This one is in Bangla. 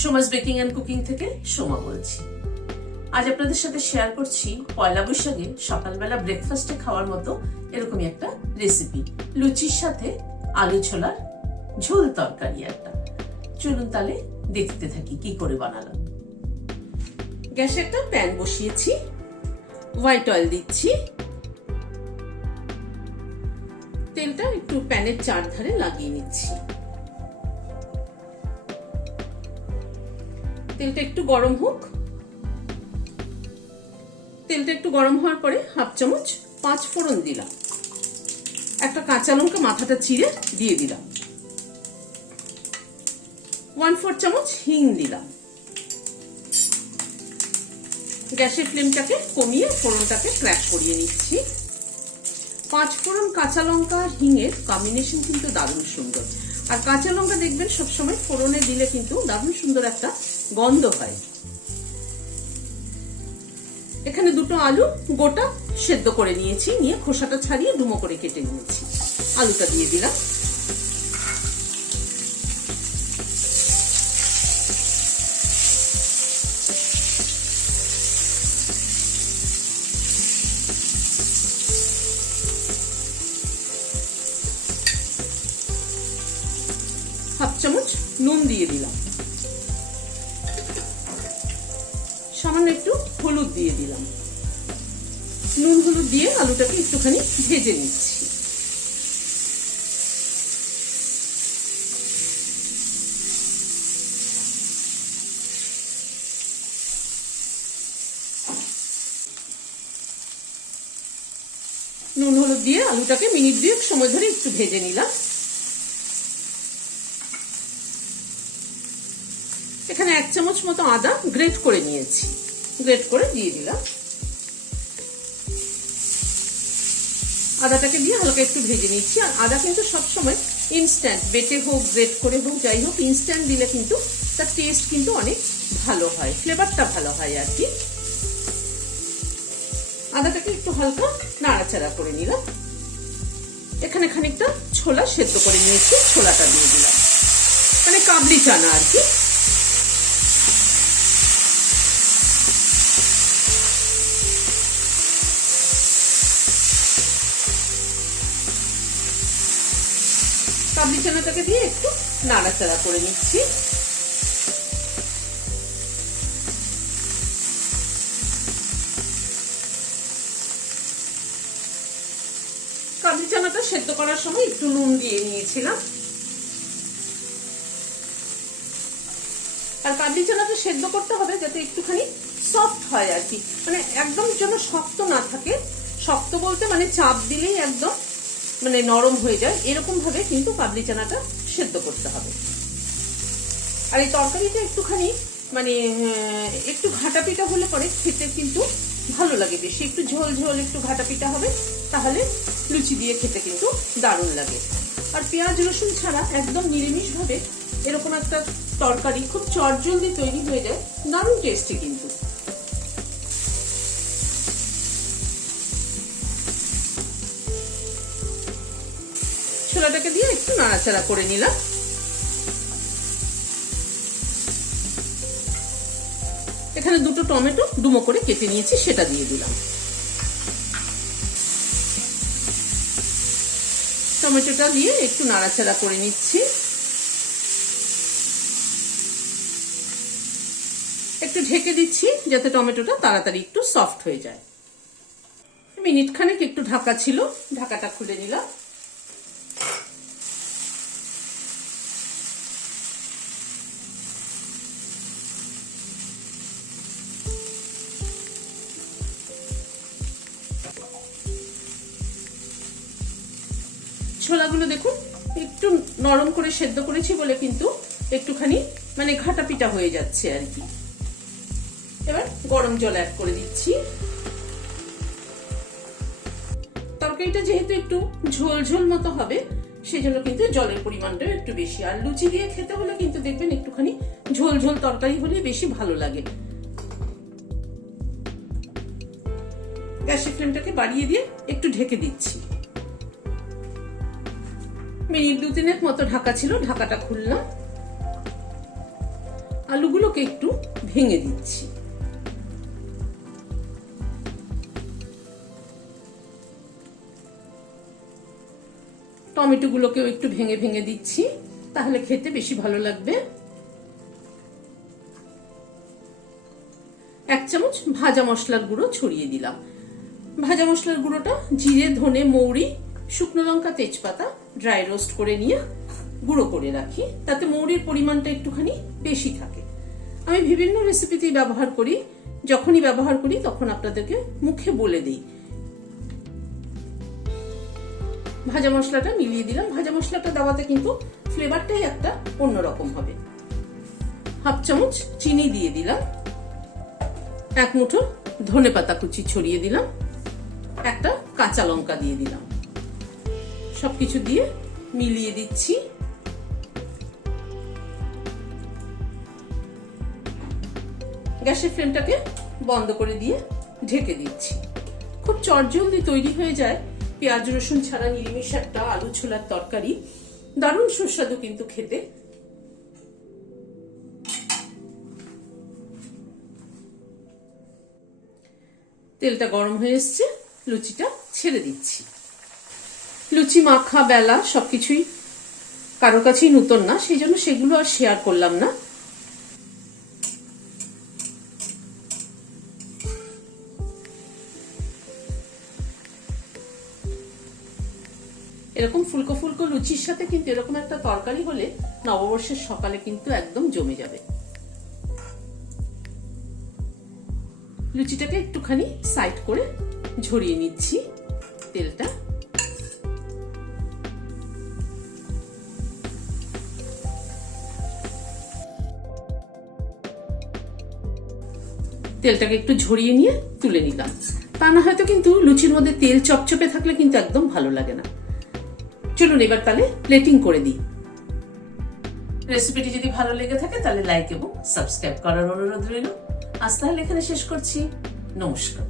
সোমাস বেকিং এন্ড কুকিং থেকে সোমা বলছি। আজ আপনাদের সাথে শেয়ার করছি পয়লা বৈশাখে সকালবেলা ব্রেকফাস্টে খাওয়ার মতো এরকমই একটা রেসিপি, লুচির সাথে আলু ছোলার ঝোল তরকারি একটা। চলুন তাহলে দেখতে থাকি কি করে বানালাম। গ্যাসে একটা প্যান বসিয়েছি, হোয়াইট অয়েল দিচ্ছি। তেলটা একটু প্যানের চারধারে লাগিয়ে নিচ্ছি। তেলটা একটু গরম হোক। তেলটা একটু গরম হওয়ার পরে হাফ চামচ 5 ফোড়ন দিলাম, একটা কাঁচা লঙ্কা মাথাটা চিড়ে দিয়ে দিলাম, 1/4 চামচ হিং দিলাম। গ্যাসের ফ্লেমটাকে কমিয়ে ফোড়নটাকে ক্র্যাক করিয়ে নিচ্ছি। 5 ফোড়ন, কাঁচা লঙ্কা আর হিঙের কম্বিনেশন কিন্তু দারুণ সুন্দর। আর কাঁচা লঙ্কা দেখবেন সবসময় ফোড়নে দিলে কিন্তু দারুণ সুন্দর একটা গন্ধ হয়। এখানে দুটো আলু গোটা সেদ্ধ করে নিয়েছি, নিয়ে খোসাটা ছাড়িয়ে ডুমো করে কেটে নিয়েছি। আলুটা দিয়ে দিলাম। হাফ চামচ নুন দিয়ে দিলাম, সামান্য একটু হলুদ দিয়ে দিলাম। নুন হলুদ দিয়ে আলুটাকে একটুখানি ভেজে নিচ্ছি। নুন হলুদ দিয়ে আলুটাকে মিনিট 2 সময় ধরে একটু ভেজে নিলাম। এখানে 1 চামচ মতো আদা গ্রেট করে নিয়েছি, গ্রেট করে দিয়ে দিলাম। আদাটাকে দিয়ে হালকা একটু ভেজে নিচ্ছি। আর আদা কিন্তু সবসময় ইনস্ট্যান্ট, বেটে হোক গ্রেট করে হোক যাই হোক, ইনস্ট্যান্ট দিলে কিন্তু তার টেস্ট কিন্তু অনেক ভালো হয়, ফ্লেভারটা ভালো হয় আর কি। আদাটাকে একটু হালকা নাড়াচাড়া করে নিলাম। এখানে খানিকটা ছোলা সেদ্ধ করে নিয়েছি, ছোলাটা দিয়ে দিলাম, মানে কাবলি চানা আর কি। কাবলি চানাটাকে দিয়ে একটু নাড়াচাড়া করে নিচ্ছি। কাবলি চানাটা সেদ্ধ করার সময় একটু নুন দিয়ে নিয়েছিলাম। আর কাবলি চানাটা সেদ্ধ করতে হবে যাতে একটুখানি সফট হয় আর কি, মানে একদম যেন শক্ত না থাকে। শক্ত বলতে মানে চাপ দিলেই একদম মানে নরম হয়ে যায়, এরকম ভাবে কিন্তু কাবলি চানাটা সেদ্ধ করতে হবে। আর এই তরকারিটা একটুখানি মানে একটু ঘাটা পিটা হলে পরে খেতে কিন্তু ভালো লাগে বেশি। একটু ঝোল ঝোল একটু ঘাটা পিটা হবে, তাহলে লুচি দিয়ে খেতে কিন্তু দারুণ লাগে। আর পেঁয়াজ রসুন ছাড়া একদম নিরামিষ ভাবে এরকম একটা তরকারি খুব চটজলদি তৈরি হয়ে যায়, দারুণ টেস্টি কিন্তু। ছোলাটাকে দিয়ে একটু নাড়াচাড়া করে নিলাম। এখানে দুটো টমেটো ডুমো করে কেটে নিয়েছি, সেটা দিয়ে দিলাম। টমেটোটা দিয়ে একটু নাড়াচাড়া করে নিচ্ছি। একটু ঢেকে দিচ্ছি যাতে টমেটোটা তাড়াতাড়ি একটু সফট হয়ে যায়। মিনিট খানেক একটু ঢাকা ছিল, ঢাকাটা খুলে নিলাম। ছোলাগুলো দেখুন একটু নরম করে সেদ্ধ করেছি বলে কিন্তু একটুখানি মানে ঘাটা পিটা হয়ে যাচ্ছে আর কি। এবার গরম জল অ্যাড করে দিচ্ছি। তরকারিটা যেহেতু একটু ঝোল ঝোল মতো হবে, সেই জন্য কিন্তু জলের পরিমাণটা একটু বেশি। আর লুচি দিয়ে খেতে হলে কিন্তু দেখবেন একটুখানি ঝোল ঝোল তরকারি হলে বেশি ভালো লাগে। গ্যাসের ফ্লেমটাকে বাড়িয়ে দিয়ে একটু ঢেকে দিচ্ছি। মিনিট 2-3 মতো ঢাকা ছিল, ঢাকাটা খুললাম। আলুগুলোকে একটু ভেঙে দিচ্ছি। টমেটোগুলোকেও একটু ভেঙে ভেঙে দিচ্ছি, তাহলে খেতে বেশি ভালো লাগবে। 1 চামচ ভাজা মশলার গুঁড়ো ছড়িয়ে দিলাম। ভাজা মশলার গুঁড়োটা জিরে, ধনে, মৌরি, শুকনো লঙ্কা, তেজপাতা ড্রাই রোস্ট করে নিয়ে গুঁড়ো করে রাখি, তাতে মৌরির পরিমাণটা একটুখানি বেশি থাকে। আমি বিভিন্ন রেসিপিতেই ব্যবহার করি, যখনই ব্যবহার করি তখন আপনাদেরকে মুখে বলে দিই। ভাজা মশলাটা মিলিয়ে দিলাম। ভাজা মশলাটা দেওয়াতে কিন্তু ফ্লেভারটাই একটা অন্যরকম হবে। 1/2 চামচ চিনি দিয়ে দিলাম। 1 মুঠো ধনেপাতা কুচি ছড়িয়ে দিলাম। 1টা কাঁচা লঙ্কা দিয়ে দিলাম। সবকিছু দিয়ে মিলিয়ে দিচ্ছি। গ্যাসের ফ্লেমটাকে বন্ধ করে দিয়ে ঢেকে দিচ্ছি। খুব চটজলদি তৈরি হয়ে যায় পেঁয়াজ রসুন ছাড়া নিরামিষ একটা আলু ছোলার তরকারি। দারুণ সুস্বাদু কিন্তু খেতে। তেলটা গরম হয়ে এসছে, লুচিটা ছেড়ে দিচ্ছি। লুচি মাখা বেলা সবকিছুই কারো কাছেই নতুন না, সেই জন্য সেগুলো আর শেয়ার করলাম না। এরকম ফুলকো ফুলকো লুচির সাথে কিন্তু এরকম একটা তরকারি হলে নববর্ষের সকালে কিন্তু একদম জমে যাবে। লুচিটাকে একটুখানি সাইড করে ঝরিয়ে নিচ্ছি তেলটা। তেলটাকে একটু ঝরিয়ে নিয়ে তুলে নিলাম। তা না হয়তো কিন্তু লুচির মধ্যে তেল চপচপে থাকলে কিন্তু একদম ভালো লাগে না। চলুন এবার তাহলে প্লেটিং করে দিই। রেসিপিটি যদি ভালো লেগে থাকে তাহলে লাইক এবং সাবস্ক্রাইব করার অনুরোধ রইল। আজ তাহলে এখানে শেষ করছি। নমস্কার।